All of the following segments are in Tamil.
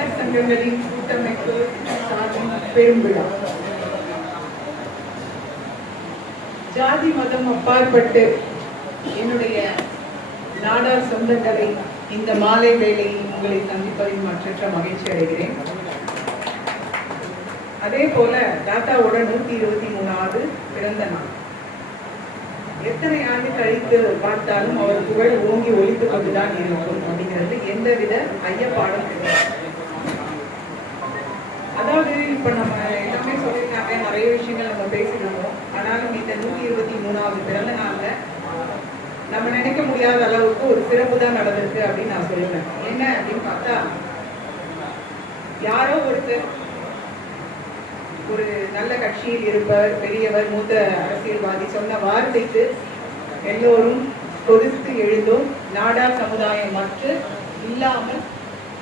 நாடார் சங்கங்களின் கூட்டமைப்பு சார்பின் பெரும்பிழா. ஜாதி மதம் அப்பாற்பட்டு என்னுடைய நாடார் சொந்தங்களை இந்த மாலை வேளையில் உங்களை சந்திப்பதில் மற்றற்ற மகிழ்ச்சி அடைகிறேன். அதே போல தாத்தாவோட 123வது பிறந்த நாள். எத்தனை ஆண்டு கழித்து பார்த்தாலும் அவர் புகழ் ஓங்கி ஒலித்துக் கொண்டுதான் இருக்கும் அப்படிங்கிறது எந்தவித ஐயப்பாடும் கிடையாது. அதாவது இப்ப நம்ம எல்லாமே சொல்லியிருக்காங்க, நிறைய விஷயங்கள் நம்ம பேசிடுவோம். ஆனாலும் இந்த 123வது பிறந்த நாள்ல நம்ம நினைக்க முடியாத அளவுக்கு ஒரு சிறப்பு தான் நடந்திருக்கு அப்படின்னு நான் சொல்லுவேன். என்ன அப்படின்னு பார்த்தா, யாரோ ஒருத்தர் ஒரு நல்ல கட்சியில் இருப்பவர், பெரியவர், மூத்த அரசியல்வாதி சொன்ன வார்த்தைக்கு எல்லோரும் கொதித்து எழுந்தோம். நாடார் சமுதாயம் மற்றும் இல்லாமல்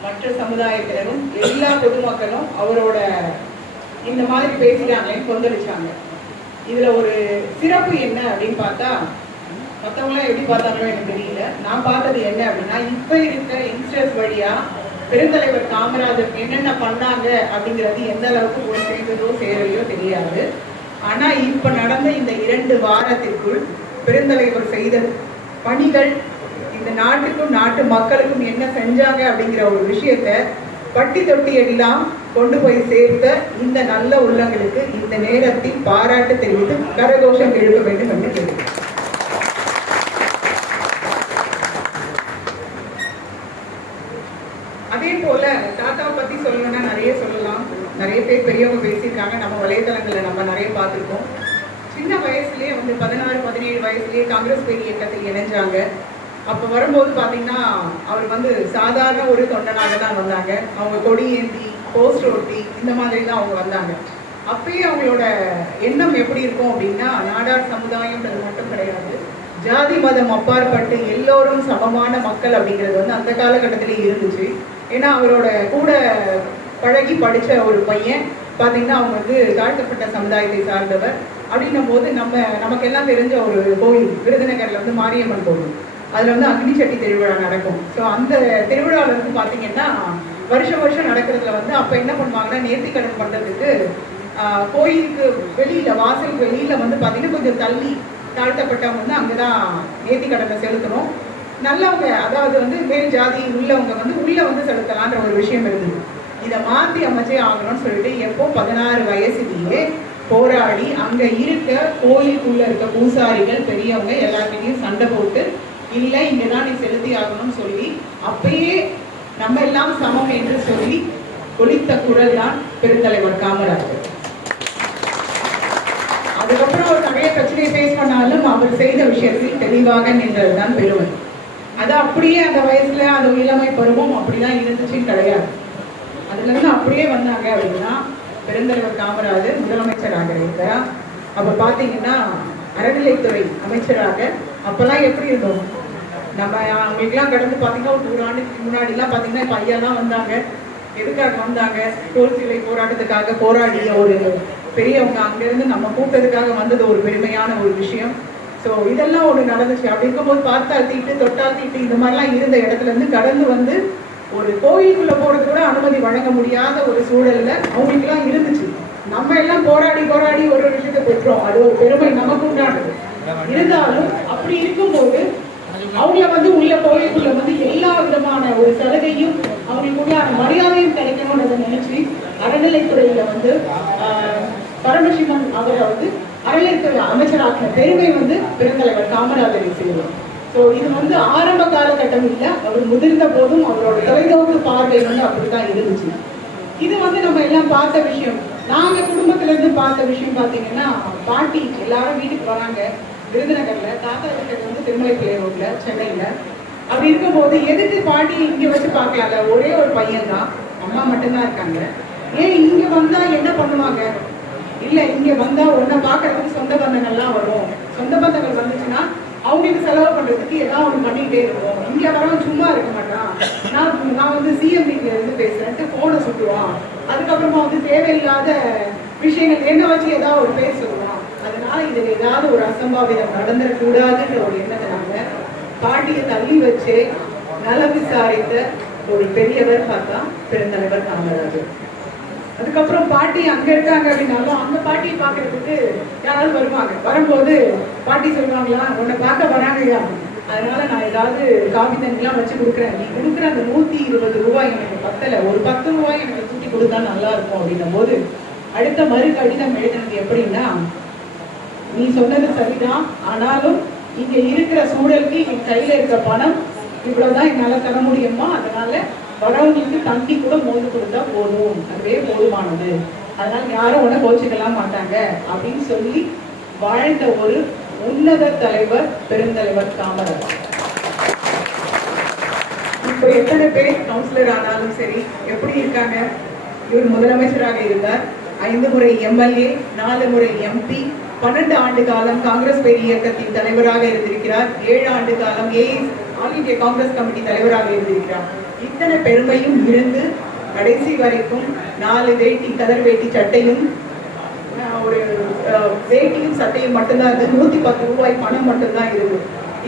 மற்ற சமுதாயத்தினரும் எல்லா பொதுமக்களும் அவரோட இந்த மாதிரி பேசிட்டாங்களேன்னு கொந்தளிச்சாங்க. இதுல ஒரு சிறப்பு என்ன அப்படின்னு பார்த்தா, மற்றவங்களாம் எப்படி பார்த்தாங்களோ எனக்கு தெரியல, நான் பார்த்தது என்ன அப்படின்னா, இப்ப இருக்க யங்ஸ்டர்ஸ் வழியா பெருந்தலைவர் காமராஜர் என்னென்ன பண்ணாங்க அப்படிங்கிறது எந்த அளவுக்கு போய் சேர்ந்ததோ சேரலையோ தெரியாது. ஆனா இப்ப நடந்த இந்த 2 வாரத்திற்குள் பெருந்தலைவர் செய்த பணிகள், இந்த நாட்டுக்கும் நாட்டு மக்களுக்கும் என்ன செஞ்சாங்க அப்படிங்கிற ஒரு விஷயத்த பட்டி தொட்டி எல்லாம் கொண்டு போய் சேர்த்த இந்த நல்ல உள்ளங்களுக்கு இந்த நேரத்தில் பாராட்டு தெரிவித்து கரகோஷம் எழுத வேண்டும் என்று கேட்கிறேன். அதே போல தாத்தாவை பத்தி சொல்லணும்னா நிறைய சொல்லலாம். நிறைய பேர் பெரியவங்க பேசியிருக்காங்க, நம்ம வலைதளங்களை நம்ம நிறைய பார்த்துருக்கோம். சின்ன வயசுலயே 16-17 வயசுலயே காங்கிரஸ் பேர் இயக்கத்தில் இணைஞ்சாங்க. அப்போ வரும்போது பார்த்தீங்கன்னா அவர் சாதாரண ஒரு தொண்டனாக தான் வந்தாங்க. அவங்க கொடி ஏந்தி போஸ்ட் ஒட்டி இந்த மாதிரி தான் அவங்க வந்தாங்க. அப்பயே அவங்களோட எண்ணம் எப்படி இருக்கும் அப்படின்னா, நாடார் சமுதாயம்ன்றது மட்டும் கிடையாது, ஜாதி மதம் அப்பாற்பட்டு எல்லோரும் சமமான மக்கள் அப்படிங்கிறது அந்த காலகட்டத்திலே இருந்துச்சு. ஏன்னா அவரோட கூட பழகி படித்த ஒரு பையன் பார்த்தீங்கன்னா அவங்க தாழ்த்தப்பட்ட சமுதாயத்தை சார்ந்தவர். அப்படின்னும் போது நமக்கெல்லாம் தெரிஞ்ச ஒரு கோயில் விருதுநகர்ல மாரியம்மன் கோவில், அதில் அக்னி சட்டி திருவிழா நடக்கும். ஸோ அந்த திருவிழாவில் பார்த்தீங்கன்னா வருஷம் நடக்கிறதுல அப்போ என்ன பண்ணுவாங்கன்னா, நேர்த்திக்கடன் பண்ணுறதுக்கு கோயிலுக்கு வெளியில வாசலுக்கு வெளியில பார்த்தீங்கன்னா கொஞ்சம் தள்ளி தாழ்த்தப்பட்டவங்க அங்கதான் நேர்த்திக்கடனை செலுத்தணும். நல்லவங்க, அதாவது மேல் ஜாதி உள்ளவங்க உள்ள செலுத்தலான்ற ஒரு விஷயம் இருந்தது. இதை மாற்றி அமைச்சே ஆகணும்னு சொல்லிட்டு எப்போ 16 வயசுலேயே போராடி அங்க இருக்க கோயிலுக்குள்ள இருக்க பூசாரிகள் பெரியவங்க எல்லார்கிட்டையும் சண்டை போட்டு, இல்லை இங்கதான் நீ செலுத்தி ஆகணும்னு சொல்லி அப்பயே நம்ம எல்லாம் சமம் என்று சொல்லி ஒலித்த குரல் தான் பெருந்தலைவர் காமராஜர். அதுக்கப்புறம் அவர் நிறைய பிரச்சனையை ஃபேஸ் பண்ணாலும் அவர் செய்த விஷயத்தில் தெளிவாக நின்றதுதான் பெருமை. அது அப்படியே அந்த வயசுல அது இளமை பருவம் அப்படிதான் இருந்துச்சுன்னு கிடையாது. அதுல இருந்து அப்படியே வந்தாங்க அப்படின்னா, பெருந்தலைவர் காமராஜர் முதலமைச்சராக இருக்கிறார். அப்ப பாத்தீங்கன்னா அறநிலைத்துறை அமைச்சராக அப்பெல்லாம் எப்படி இருந்தோம் நம்ம, அவங்களுக்குலாம் கடந்து பாத்தீங்கன்னா ஒரு 100 ஆண்டுக்கு முன்னாடி எல்லாம் பாத்தீங்கன்னா இப்ப ஐயா தான் வந்தாங்க. எதுக்காக வந்தாங்க? தோல்சிலை போராட்டத்துக்காக போராடிய ஒரு பெரியவங்க அங்கிருந்து நம்ம கூட்டத்துக்காக வந்தது ஒரு பெருமையான ஒரு விஷயம். ஸோ இதெல்லாம் ஒன்று நடந்துச்சு. அப்படி இருக்கும்போது பார்த்தால் தீட்டு தொட்டால் தீட்டு இந்த மாதிரிலாம் இருந்த இடத்துல இருந்து கடந்து ஒரு கோயிலுக்குள்ள போறது கூட அனுமதி வழங்க முடியாத ஒரு சூழல்ல அவங்களுக்குலாம் இருந்துச்சு. நம்ம எல்லாம் போராடி ஒரு விஷயத்தை பெற்றோம், அது ஒரு பெருமை நமக்கு உண்டானது. இருந்தாலும் அப்படி இருக்கும்போது அவங்கள உள்ள கோயிலுக்குள்ள எல்லா விதமான ஒரு சலுகையும் அவங்களுக்குள்ள மரியாதையும் கிடைக்கணும்னு நினைச்சு அறநிலைத்துறையில பரமசிவன் அவரை அறநிலைத்துறை அமைச்சராக்கின பெருமை பெருந்தலைவர் காமராஜரை செய்வோம். ஸோ இது ஆரம்ப காலகட்டம் இல்லை, அவர் முதிர்ந்த போதும் அவரோட தொலைநோக்கு பார்வை அப்படித்தான் இருந்துச்சு. இது நம்ம எல்லாம் பார்த்த விஷயம். நாங்க குடும்பத்துல இருந்து பார்த்த விஷயம் பார்த்தீங்கன்னா, பாட்டி எல்லாரும் வீட்டுக்கு வராங்க விருதுநகர்ல, தாத்தா வீட்டுக்கு திருமலை பிள்ளை ரோட்ல சென்னையில. அப்படி இருக்கும்போது எதுக்கு பாட்டி இங்க வச்சு பார்க்கலாம்ல, ஒரே ஒரு பையன் தான், அம்மா மட்டும்தான் இருக்காங்க. ஏன் இங்க வந்தா என்ன பண்ணுவாங்க? இல்ல இங்க வந்தா உன்னை பாக்குறதுக்கு சொந்த பந்தங்கள்லாம் வரும், சொந்த பந்தங்கள் வந்துச்சுன்னா அவங்களுக்கு செலவு பண்றதுக்கு ஏதாவது ஒன்று பண்ணிக்கிட்டே இருக்கும், இங்க வரவன் சும்மா இருக்க மாட்டான், நான் சிஎம் வீட்டுல இருந்து பேசுறேன்ட்டு போனை சுட்டுவான், அதுக்கப்புறமா தேவையில்லாத விஷயங்கள் என்ன வச்சு ஏதாவது ஒரு பேர் சொல்லுவான், அதனால இதுல ஏதாவது ஒரு அசம்பாவிதம் நடந்துடக்கூடாதுன்ற ஒரு எண்ணத்தினால பாட்டியை தள்ளி வச்சு நல விசாரித்த ஒரு பெரியவர் பார்த்தா பெருந்தலைவர் காமராஜர். அதுக்கப்புறம் பாட்டி அங்க இருக்காங்க அப்படின்னாலும் அந்த பாட்டியை பார்க்கறதுக்கு யாராவது வருவாங்க. வரும்போது பாட்டி சொல்லுவாங்களா, உன்னை பார்க்க வராங்கய்யா, அதனால நான் ஏதாவது காபி தண்ணிலாம் வச்சு கொடுக்குறேன், நீ கொடுக்குற அந்த 120 ரூபாய் எனக்கு பத்தல, ஒரு 10 ரூபாய் எனக்கு தூக்கி கொடுத்தா நல்லா இருக்கும் அப்படின்னும் போது அடுத்த மறு கடிதம் எழுதினது எப்படின்னா, நீ சொன்னது சரிதான், ஆனாலும் இங்க இருக்கிற சூழலுக்கு என் கையில இருக்கிற பணம் இவ்வளவுதான் என்னால தர முடியுமா, அதனால வரவங்களுக்கு தண்ணி கூட மோந்து கொடுத்தா போதும், அதுவே போதுமானது, அதனால யாரும் உடனே கோச்சிக்கலாம் மாட்டாங்க அப்படின்னு சொல்லி வாழ்ந்த ஒரு உன்னத தலைவர் பெருந்தலைவர் காமராஜர். இப்போ எத்தனை பேர் கவுன்சிலர் ஆனாலும் சரி எப்படி இருக்காங்க? இவர் முதலமைச்சராக இருந்தார், 5 முறை எம்எல்ஏ, 4 முறை எம்பி, 12 ஆண்டு காலம் காங்கிரஸ் பேர் இயக்கத்தின் தலைவராக இருந்திருக்கிறார், 7 ஆண்டு காலம் ஆல் இந்தியா காங்கிரஸ் கமிட்டி தலைவராக இருந்திருக்கிறார். இத்தனை பெருமையும் இருந்து கடைசி வரைக்கும் 4 வேட்டி, கதர் வேட்டி சட்டையும் ஒரு வேட்டியும் சட்டையும் மட்டும்தான் இருந்து 110 ரூபாய் பணம் மட்டும்தான் இருக்கு.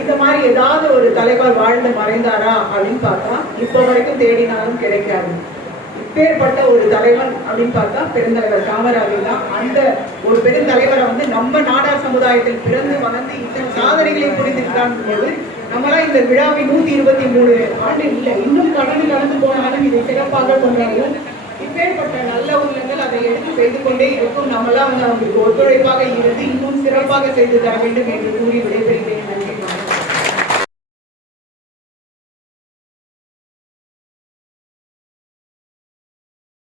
இந்த மாதிரி ஏதாவது ஒரு தலைவர் வாழ்ந்து மறைந்தாரா அப்படின்னு பார்த்தா இப்போ வரைக்கும் தேடினாலும் கிடைக்காது. இப்பேற்பட்ட ஒரு தலைவர் அப்படின்னு பார்த்தா பெருந்தலைவர் காமராஜர் தான். அந்த ஒரு பெருந்தலைவரை நம்ம நாடார் சமுதாயத்தில் பிறந்து வளர்ந்து இத்தனை சாதனைகளை புரிந்திருக்காங்க போது நம்மளாம் இந்த விழாவின் 123 ஆண்டு இல்லை, இன்னும் கடந்து போனாலும் இதை சிறப்பாக கொண்டாடுவோம். இப்பேற்பட்ட நல்ல உள்ளங்கள் அதை எடுத்து செய்து கொண்டே இருக்கும். நம்மளாம் அவங்களுக்கு ஒத்துழைப்பாக இருந்து இன்னும் சிறப்பாக செய்து தர வேண்டும் என்று கூறி விடைபெறுகிறேன்.